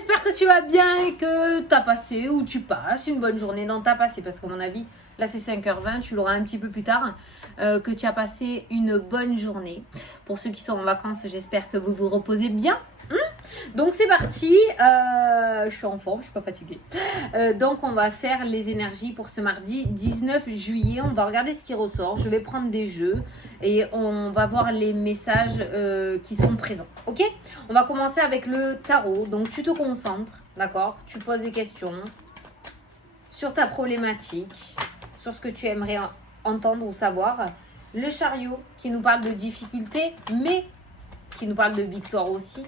j'espère que tu vas bien et que tu as passé ou tu passes une bonne journée. Non, tu as passé parce qu'à mon avis, là c'est 5h20, tu l'auras un petit peu plus tard, que tu as passé une bonne journée. Pour ceux qui sont en vacances, j'espère que vous vous reposez bien. Donc c'est parti, je suis en forme, je suis pas fatiguée. Donc on va faire les énergies pour ce mardi 19 juillet. On va regarder ce qui ressort. Je vais prendre des jeux et on va voir les messages qui sont présents. Ok? On va commencer avec le tarot. Donc tu te concentres, d'accord? Tu poses des questions sur ta problématique, sur ce que tu aimerais entendre ou savoir. Le chariot qui nous parle de difficultés, mais qui nous parle de victoire aussi.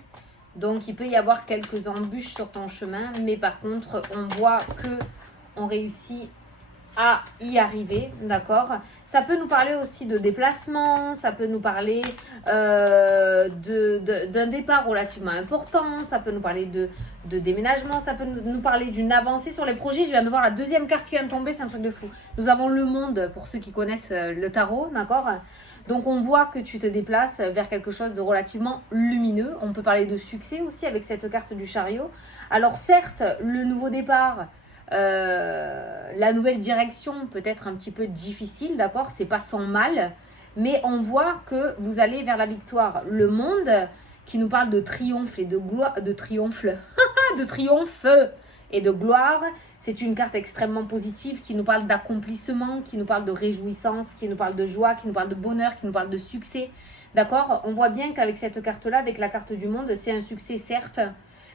Donc, il peut y avoir quelques embûches sur ton chemin, mais par contre, on voit que on réussit à y arriver, d'accord? Ça peut nous parler aussi de déplacement, ça peut nous parler d'un départ relativement important, ça peut nous parler de déménagement, ça peut nous parler d'une avancée sur les projets. Je viens de voir la deuxième carte qui vient de tomber, c'est un truc de fou. Nous avons le monde, pour ceux qui connaissent le tarot, d'accord? Donc, on voit que tu te déplaces vers quelque chose de relativement lumineux. On peut parler de succès aussi avec cette carte du chariot. Alors, certes, le nouveau départ, la nouvelle direction peut être un petit peu difficile, d'accord? C'est pas sans mal. Mais on voit que vous allez vers la victoire. Le monde qui nous parle de triomphe et de gloire, de triomphe, de triomphe et de gloire. C'est une carte extrêmement positive qui nous parle d'accomplissement, qui nous parle de réjouissance, qui nous parle de joie, qui nous parle de bonheur, qui nous parle de succès. D'accord? On voit bien qu'avec cette carte-là, avec la carte du monde, c'est un succès certes,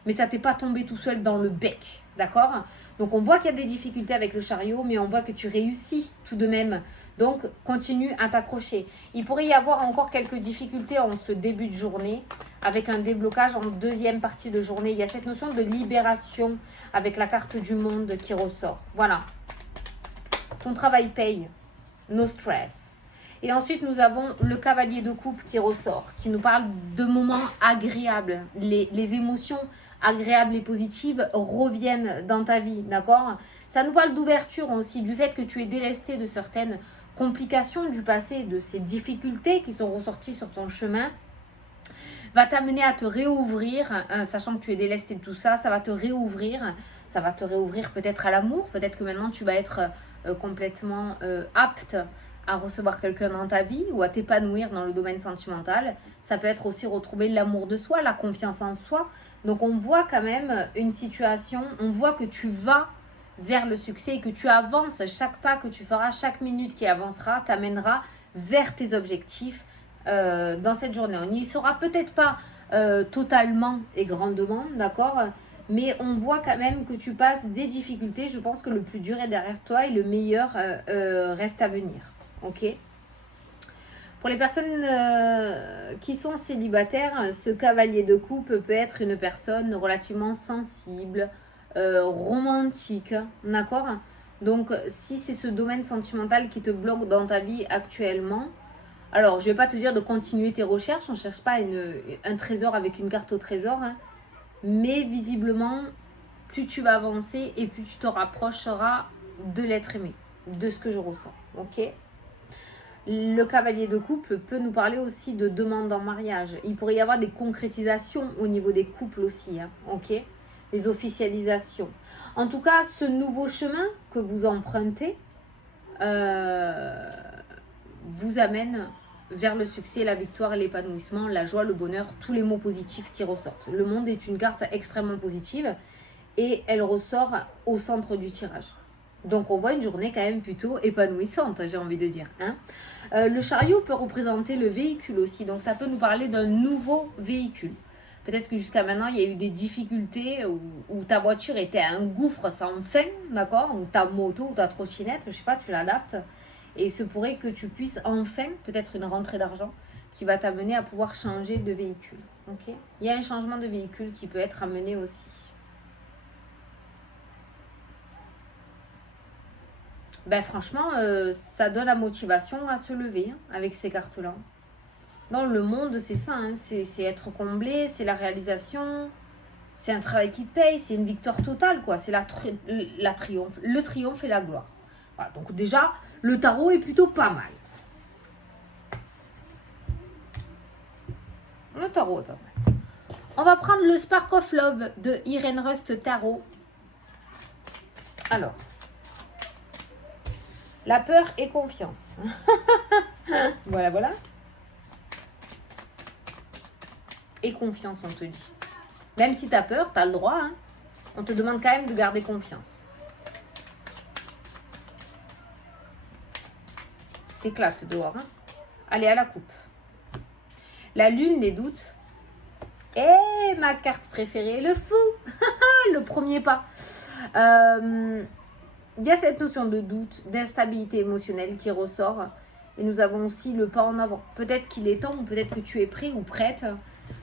mais ça t'est pas tombé tout seul dans le bec. D'accord? Donc on voit qu'il y a des difficultés avec le chariot, mais on voit que tu réussis tout de même. Donc continue à t'accrocher. Il pourrait y avoir encore quelques difficultés en ce début de journée, avec un déblocage en deuxième partie de journée. Il y a cette notion de libération avec la carte du monde qui ressort. Voilà. Ton travail paye. No stress. Et ensuite, nous avons le cavalier de coupe qui ressort, qui nous parle de moments agréables. Les émotions agréables et positives reviennent dans ta vie, d'accord? Ça nous parle d'ouverture aussi, du fait que tu es délesté de certaines complications du passé, de ces difficultés qui sont ressorties sur ton chemin, va t'amener à te réouvrir, sachant que tu es délesté de tout ça, ça va te réouvrir peut-être à l'amour, peut-être que maintenant tu vas être complètement apte à recevoir quelqu'un dans ta vie ou à t'épanouir dans le domaine sentimental. Ça peut être aussi retrouver l'amour de soi, la confiance en soi. Donc on voit quand même une situation, on voit que tu vas vers le succès et que tu avances. Chaque pas que tu feras, chaque minute qui avancera t'amènera vers tes objectifs dans cette journée. On n'y sera peut-être pas totalement et grandement, d'accord? Mais on voit quand même que tu passes des difficultés. Je pense que le plus dur est derrière toi et le meilleur reste à venir. Ok? Pour les personnes qui sont célibataires, ce cavalier de coupe peut être une personne relativement sensible, romantique, d'accord? Donc, si c'est ce domaine sentimental qui te bloque dans ta vie actuellement, alors, je ne vais pas te dire de continuer tes recherches, on ne cherche pas un trésor avec une carte au trésor, hein, mais visiblement, plus tu vas avancer et plus tu te rapprocheras de l'être aimé, de ce que je ressens, ok? Le cavalier de couple peut nous parler aussi de demande en mariage. Il pourrait y avoir des concrétisations au niveau des couples aussi, hein, ok? Des officialisations. En tout cas, ce nouveau chemin que vous empruntez vous amène vers le succès, la victoire, l'épanouissement, la joie, le bonheur, tous les mots positifs qui ressortent. Le monde est une carte extrêmement positive et elle ressort au centre du tirage. Donc on voit une journée quand même plutôt épanouissante, j'ai envie de dire. Hein. Le chariot peut représenter le véhicule aussi, donc ça peut nous parler d'un nouveau véhicule. Peut-être que jusqu'à maintenant, il y a eu des difficultés où ta voiture était un gouffre sans fin, d'accord? Ou ta moto ou ta trottinette, je sais pas, tu l'adaptes. Et il se pourrait que tu puisses enfin, peut-être une rentrée d'argent qui va t'amener à pouvoir changer de véhicule. Okay? Il y a un changement de véhicule qui peut être amené aussi. Ben franchement, ça donne la motivation à se lever hein, avec ces cartes-là. Dans le monde, c'est ça, hein, c'est être comblé, c'est la réalisation, c'est un travail qui paye, c'est une victoire totale, quoi. C'est la triomphe, le triomphe et la gloire. Voilà, donc déjà, le tarot est plutôt pas mal. Le tarot est pas mal. On va prendre le Spark of Love de Irene Rust Tarot. Alors, la peur et confiance. Voilà, voilà. Et confiance, on te dit. Même si tu as peur, tu as le droit. Hein. On te demande quand même de garder confiance. S'éclate dehors. Hein. Allez, à la coupe. La lune des doutes. Et ma carte préférée, le fou. Le premier pas. Il y a cette notion de doute, d'instabilité émotionnelle qui ressort. Et nous avons aussi le pas en avant. Peut-être qu'il est temps, ou peut-être que tu es prêt ou prête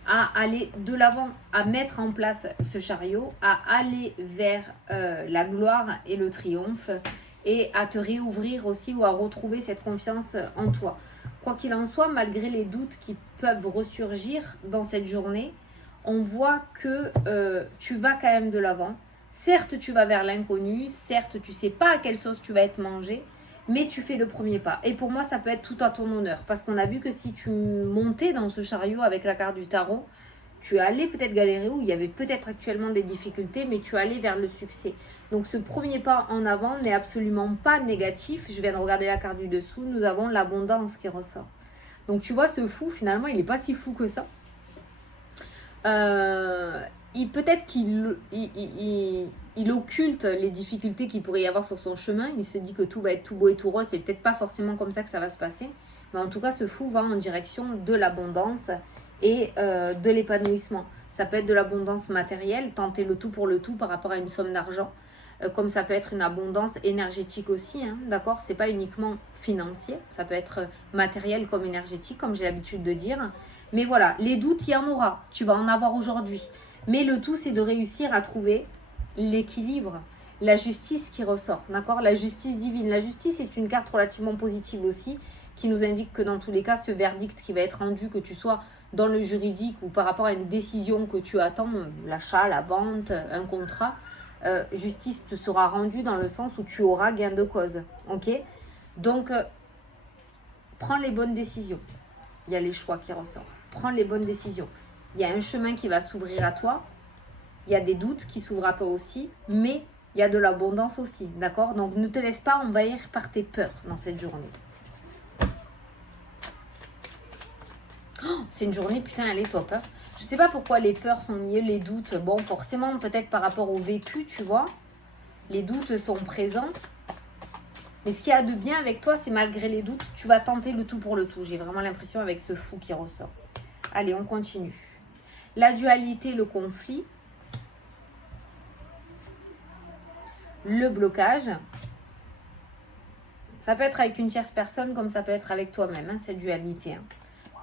à aller de l'avant, à mettre en place ce chariot, à aller vers la gloire et le triomphe, et à te réouvrir aussi ou à retrouver cette confiance en toi. Quoi qu'il en soit, malgré les doutes qui peuvent ressurgir dans cette journée, on voit que tu vas quand même de l'avant. Certes, tu vas vers l'inconnu, certes, tu ne sais pas à quelle sauce tu vas être mangé, mais tu fais le premier pas. Et pour moi, ça peut être tout à ton honneur, parce qu'on a vu que si tu montais dans ce chariot avec la carte du tarot, tu allais peut-être galérer ou il y avait peut-être actuellement des difficultés, mais tu allais vers le succès. Donc ce premier pas en avant n'est absolument pas négatif. Je viens de regarder la carte du dessous, nous avons l'abondance qui ressort. Donc tu vois, ce fou, finalement, il n'est pas si fou que ça. Peut-être qu'il occulte les difficultés qu'il pourrait y avoir sur son chemin. Il se dit que tout va être tout beau et tout rose. C'est peut-être pas forcément comme ça que ça va se passer. Mais en tout cas, ce fou va en direction de l'abondance et de l'épanouissement. Ça peut être de l'abondance matérielle, tenter le tout pour le tout par rapport à une somme d'argent. Comme ça peut être une abondance énergétique aussi, hein, d'accord? C'est pas uniquement financier, ça peut être matériel comme énergétique, comme j'ai l'habitude de dire. Mais voilà, les doutes, il y en aura. Tu vas en avoir aujourd'hui. Mais le tout, c'est de réussir à trouver l'équilibre, la justice qui ressort, d'accord? La justice divine. La justice est une carte relativement positive aussi, qui nous indique que dans tous les cas, ce verdict qui va être rendu, que tu sois dans le juridique ou par rapport à une décision que tu attends, l'achat, la vente, un contrat, justice te sera rendue dans le sens où tu auras gain de cause, ok? Donc, prends les bonnes décisions. Il y a les choix qui ressortent. Prends les bonnes décisions. Il y a un chemin qui va s'ouvrir à toi. Il y a des doutes qui s'ouvrent à toi aussi. Mais il y a de l'abondance aussi. D'accord? Donc ne te laisse pas envahir par tes peurs dans cette journée. Oh, c'est une journée, putain, elle est top. Hein? Je ne sais pas pourquoi les peurs sont liées, les doutes. Bon, forcément, peut-être par rapport au vécu, tu vois. Les doutes sont présents. Mais ce qu'il y a de bien avec toi, c'est malgré les doutes, tu vas tenter le tout pour le tout. J'ai vraiment l'impression avec ce fou qui ressort. Allez, on continue. La dualité, le conflit. Le blocage. Ça peut être avec une tierce personne comme ça peut être avec toi-même, hein, cette dualité. Hein.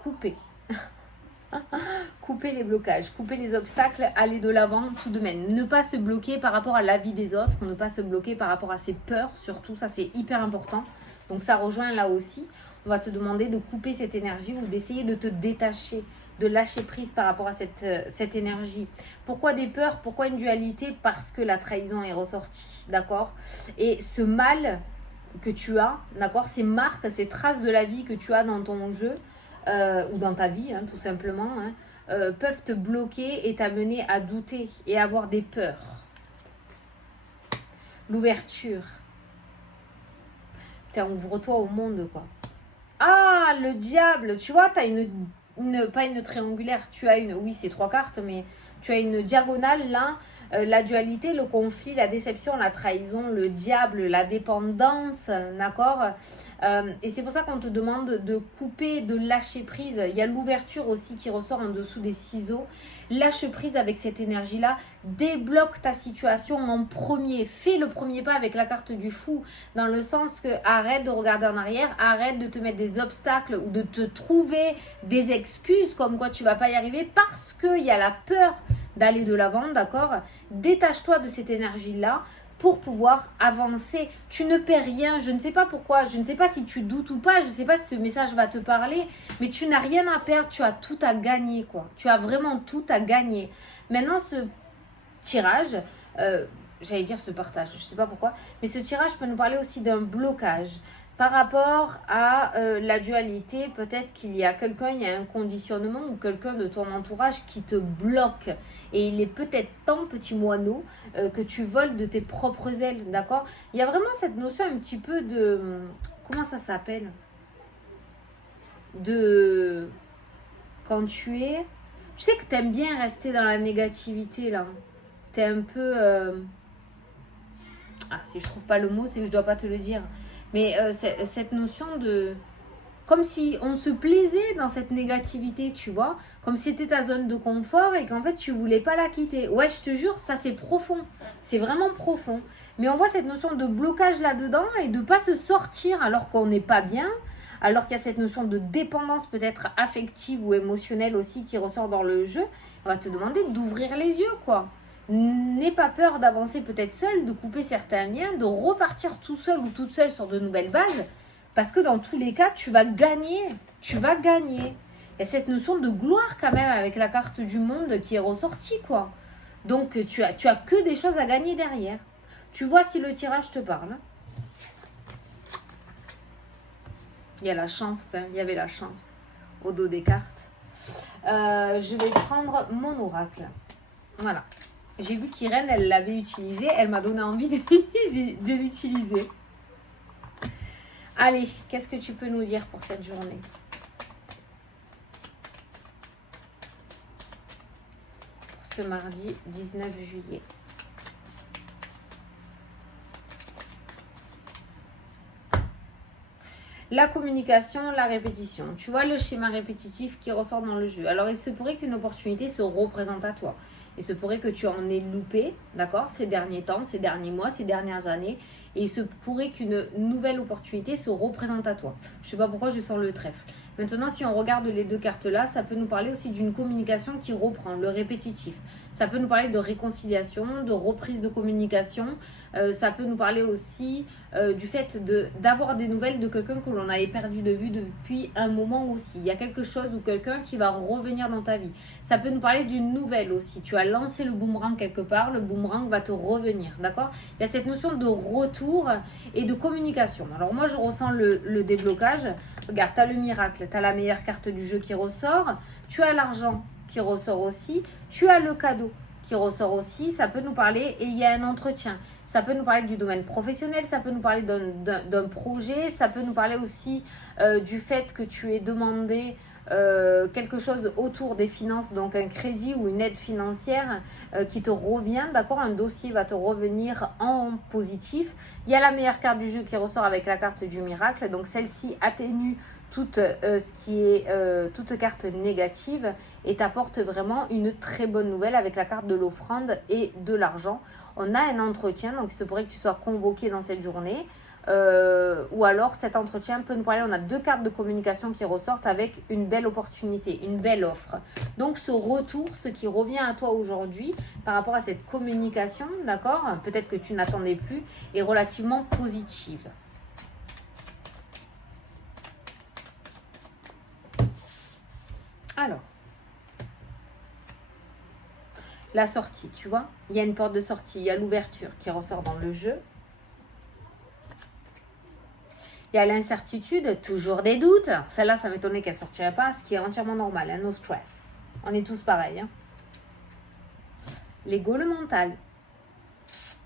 Couper. Couper les blocages, couper les obstacles, aller de l'avant tout de même. Ne pas se bloquer par rapport à l'avis des autres, ne pas se bloquer par rapport à ses peurs, surtout, ça c'est hyper important. Donc ça rejoint là aussi. On va te demander de couper cette énergie ou d'essayer de te détacher, de lâcher prise par rapport à cette énergie. Pourquoi des peurs? Pourquoi une dualité? Parce que la trahison est ressortie, d'accord? Et ce mal que tu as, d'accord, ces marques, ces traces de la vie que tu as dans ton jeu, ou dans ta vie, hein, tout simplement, hein, peuvent te bloquer et t'amener à douter et avoir des peurs. L'ouverture. Putain, ouvre-toi au monde, quoi. Ah, le diable. Tu vois, tu as pas une triangulaire, tu as une... Oui, c'est 3 cartes, mais tu as une diagonale, là. La dualité, le conflit, la déception, la trahison, le diable, la dépendance, d'accord? Et c'est pour ça qu'on te demande de couper, de lâcher prise. Il y a l'ouverture aussi qui ressort en dessous des ciseaux. Lâche prise avec cette énergie-là. Débloque ta situation en premier. Fais le premier pas avec la carte du fou. Dans le sens que arrête de regarder en arrière. Arrête de te mettre des obstacles ou de te trouver des excuses comme quoi tu ne vas pas y arriver parce qu'il y a la peur d'aller de l'avant, d'accord? Détache-toi de cette énergie-là pour pouvoir avancer. Tu ne perds rien. Je ne sais pas pourquoi. Je ne sais pas si tu doutes ou pas. Je ne sais pas si ce message va te parler. Mais tu n'as rien à perdre. Tu as tout à gagner, quoi. Tu as vraiment tout à gagner. Maintenant, ce tirage, j'allais dire ce partage, je ne sais pas pourquoi. Mais ce tirage peut nous parler aussi d'un blocage. par rapport à la dualité, peut-être qu'il y a quelqu'un, il y a un conditionnement ou quelqu'un de ton entourage qui te bloque. Et il est peut-être temps, petit moineau, que tu voles de tes propres ailes, d'accord? Il y a vraiment cette notion un petit peu de... Comment ça s'appelle? De... Quand tu es... Tu sais que tu aimes bien rester dans la négativité, là. Tu es un peu... Ah, si je trouve pas le mot, c'est que je dois pas te le dire. Mais cette notion de... Comme si on se plaisait dans cette négativité, tu vois. Comme si c'était ta zone de confort et qu'en fait, tu voulais pas la quitter. Ouais, je te jure, ça c'est profond. C'est vraiment profond. Mais on voit cette notion de blocage là-dedans et de pas se sortir alors qu'on n'est pas bien. Alors qu'il y a cette notion de dépendance peut-être affective ou émotionnelle aussi qui ressort dans le jeu. On va te demander d'ouvrir les yeux, quoi. N'aie pas peur d'avancer peut-être seul, de couper certains liens, de repartir tout seul ou toute seule sur de nouvelles bases. Parce que dans tous les cas, tu vas gagner. Tu vas gagner. Il y a cette notion de gloire quand même avec la carte du monde qui est ressortie, quoi. Donc, tu as que des choses à gagner derrière. Tu vois si le tirage te parle. Il y a la chance, hein. Il y avait la chance au dos des cartes. Je vais prendre mon oracle. Voilà. J'ai vu qu'Irène, elle l'avait utilisé. Elle m'a donné envie de l'utiliser. Allez, qu'est-ce que tu peux nous dire pour cette journée? Pour ce mardi 19 juillet. La communication, la répétition. Tu vois le schéma répétitif qui ressort dans le jeu. Alors, il se pourrait qu'une opportunité se représente à toi. Il se pourrait que tu en aies loupé, d'accord, ces derniers temps, ces derniers mois, ces dernières années. Et il se pourrait qu'une nouvelle opportunité se représente à toi. Je ne sais pas pourquoi je sens le trèfle. Maintenant, si on regarde les deux cartes-là, ça peut nous parler aussi d'une communication qui reprend, le répétitif. Ça peut nous parler de réconciliation, de reprise de communication. Ça peut nous parler aussi du fait d'avoir des nouvelles de quelqu'un que l'on avait perdu de vue depuis un moment aussi. Il y a quelque chose ou quelqu'un qui va revenir dans ta vie. Ça peut nous parler d'une nouvelle aussi. Tu as lancé le boomerang quelque part, le boomerang va te revenir, d'accord? Il y a cette notion de retour et de communication. Alors moi, je ressens le déblocage. Regarde, tu as le miracle, tu as la meilleure carte du jeu qui ressort. Tu as l'argent qui ressort aussi. Tu as le cadeau qui ressort aussi. Ça peut nous parler et il y a un entretien. Ça peut nous parler du domaine professionnel, ça peut nous parler d'un projet, ça peut nous parler aussi du fait que tu aies demandé quelque chose autour des finances, donc un crédit ou une aide financière qui te revient, d'accord? Un dossier va te revenir en positif. Il y a la meilleure carte du jeu qui ressort avec la carte du miracle, donc celle-ci atténue toute toute carte négative et t'apporte vraiment une très bonne nouvelle avec la carte de l'offrande et de l'argent. On a un entretien, donc il se pourrait que tu sois convoqué dans cette journée. Ou alors cet entretien peut nous parler, on a deux cartes de communication qui ressortent avec une belle opportunité, une belle offre. Donc ce retour, ce qui revient à toi aujourd'hui par rapport à cette communication, d'accord, peut-être que tu n'attendais plus, est relativement positive. Alors, la sortie, tu vois, il y a une porte de sortie, il y a l'ouverture qui ressort dans le jeu. Il y a l'incertitude, toujours des doutes. Celle-là, ça m'étonnait qu'elle ne sortirait pas, ce qui est entièrement normal, hein, no stress. On est tous pareils. Hein. L'ego, le mental,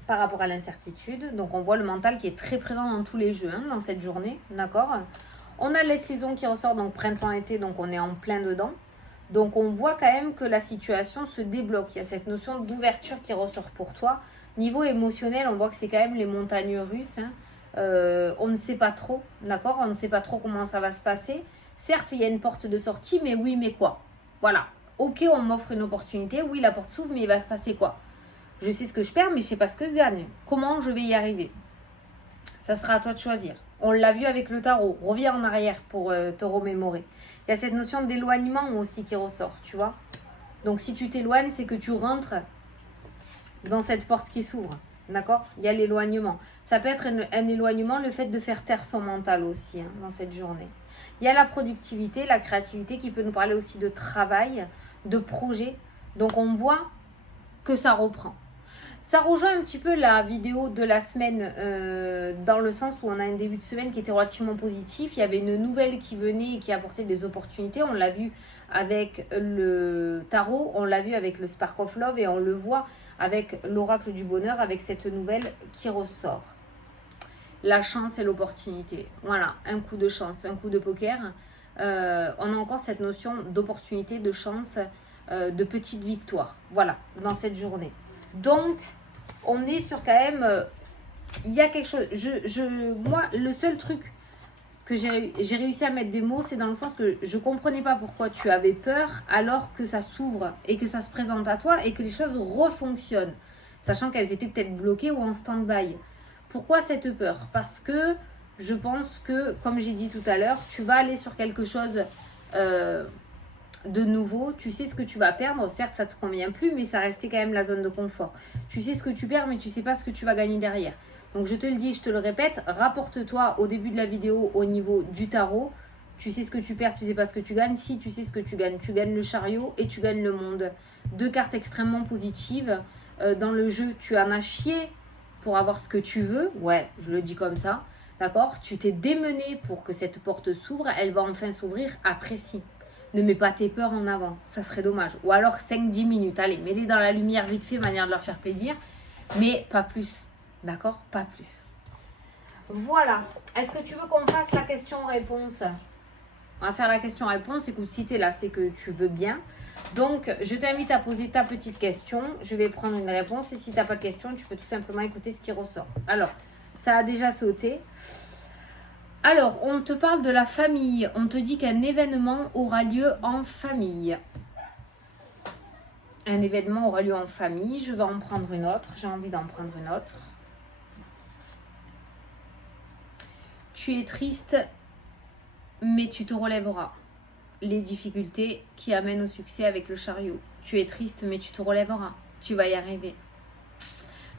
par rapport à l'incertitude. Donc, on voit le mental qui est très présent dans tous les jeux, hein, dans cette journée, d'accord? On a les saisons qui ressortent, donc printemps-été, donc on est en plein dedans. Donc, on voit quand même que la situation se débloque. Il y a cette notion d'ouverture qui ressort pour toi. Niveau émotionnel, on voit que c'est quand même les montagnes russes, hein. On ne sait pas trop, d'accord? On ne sait pas trop comment ça va se passer. Certes, il y a une porte de sortie, mais oui, mais quoi? Voilà. Ok, on m'offre une opportunité. Oui, la porte s'ouvre, mais il va se passer quoi? Je sais ce que je perds, mais je ne sais pas ce que je gagne. Comment je vais y arriver? Ça sera à toi de choisir. On l'a vu avec le tarot. Reviens en arrière pour te remémorer. Il y a cette notion d'éloignement aussi qui ressort, tu vois? Donc, si tu t'éloignes, c'est que tu rentres dans cette porte qui s'ouvre. D'accord? Il y a l'éloignement. Ça peut être un éloignement, le fait de faire taire son mental aussi, hein, dans cette journée. Il y a la productivité, la créativité qui peut nous parler aussi de travail, de projet. Donc on voit que ça reprend. Ça rejoint un petit peu la vidéo de la semaine dans le sens où on a un début de semaine qui était relativement positif. Il y avait une nouvelle qui venait et qui apportait des opportunités. On l'a vu avec le tarot, on l'a vu avec le Spark of Love et on le voit avec l'oracle du bonheur, avec cette nouvelle qui ressort. La chance et l'opportunité. Voilà, un coup de chance, un coup de poker. On a encore cette notion d'opportunité, de chance, de petite victoire. Voilà, dans cette journée. Donc, on est sur quand même... il y a quelque chose... moi, le seul truc que j'ai réussi à mettre des mots, c'est dans le sens que je ne comprenais pas pourquoi tu avais peur alors que ça s'ouvre et que ça se présente à toi et que les choses refonctionnent, sachant qu'elles étaient peut-être bloquées ou en stand-by. Pourquoi cette peur? Parce que je pense que, comme j'ai dit tout à l'heure, tu vas aller sur quelque chose... de nouveau, tu sais ce que tu vas perdre, certes ça te convient plus, mais ça restait quand même la zone de confort. Tu sais ce que tu perds, mais tu sais pas ce que tu vas gagner derrière. Donc je te le dis, je te le répète, rapporte-toi au début de la vidéo au niveau du tarot. Tu sais ce que tu perds, tu sais pas ce que tu gagnes. Si tu sais ce que tu gagnes le chariot et tu gagnes le monde. Deux cartes extrêmement positives. Dans le jeu, tu en as chié pour avoir ce que tu veux. Ouais, je le dis comme ça. D'accord? Tu t'es démené pour que cette porte s'ouvre. Elle va enfin s'ouvrir, apprécie. Ne mets pas tes peurs en avant, ça serait dommage. Ou alors 5-10 minutes, allez, mets-les dans la lumière vite fait, manière de leur faire plaisir. Mais pas plus, d'accord? Pas plus. Voilà. Est-ce que tu veux qu'on fasse la question-réponse? On va faire la question-réponse. Écoute, si tu es là, c'est que tu veux bien. Donc, je t'invite à poser ta petite question. Je vais prendre une réponse. Et si tu n'as pas de question, tu peux tout simplement écouter ce qui ressort. Alors, ça a déjà sauté. Alors, on te parle de la famille. On te dit qu'un événement aura lieu en famille. Un événement aura lieu en famille. Je vais en prendre une autre. J'ai envie d'en prendre une autre. Tu es triste, mais tu te relèveras. Les difficultés qui amènent au succès avec le chariot. Tu es triste, mais tu te relèveras. Tu vas y arriver.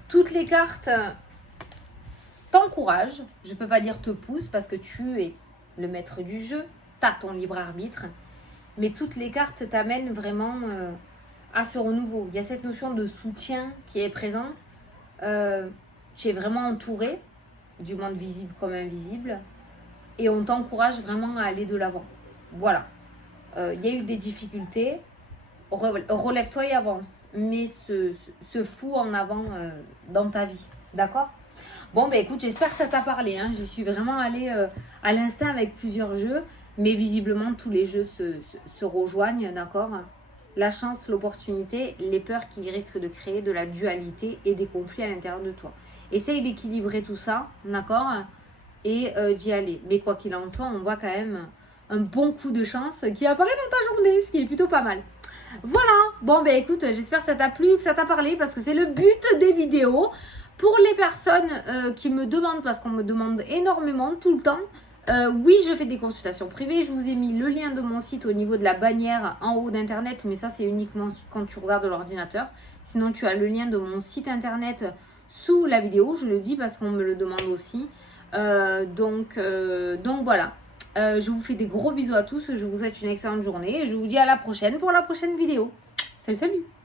Toutes les cartes... t'encourage, je ne peux pas dire te pousse parce que tu es le maître du jeu, tu as ton libre arbitre, mais toutes les cartes t'amènent vraiment à ce renouveau. Il y a cette notion de soutien qui est présent, tu es vraiment entouré, du monde visible comme invisible, et on t'encourage vraiment à aller de l'avant. Voilà, il y a eu des difficultés, relève-toi et avance, mais se fous en avant dans ta vie, d'accord ? Bon, ben écoute, j'espère que ça t'a parlé. Hein. J'y suis vraiment allée à l'instinct avec plusieurs jeux. Mais visiblement, tous les jeux se rejoignent, d'accord? La chance, l'opportunité, les peurs qui risquent de créer de la dualité et des conflits à l'intérieur de toi. Essaye d'équilibrer tout ça, d'accord? Et d'y aller. Mais quoi qu'il en soit, on voit quand même un bon coup de chance qui apparaît dans ta journée, ce qui est plutôt pas mal. Voilà. Bon, ben écoute, j'espère que ça t'a plu, que ça t'a parlé, parce que c'est le but des vidéos. Pour les personnes qui me demandent, parce qu'on me demande énormément tout le temps, oui, je fais des consultations privées. Je vous ai mis le lien de mon site au niveau de la bannière en haut d'internet, mais ça c'est uniquement quand tu regardes l'ordinateur. Sinon tu as le lien de mon site internet sous la vidéo, je le dis parce qu'on me le demande aussi. Donc voilà, je vous fais des gros bisous à tous, je vous souhaite une excellente journée et je vous dis à la prochaine pour la prochaine vidéo. Salut, salut!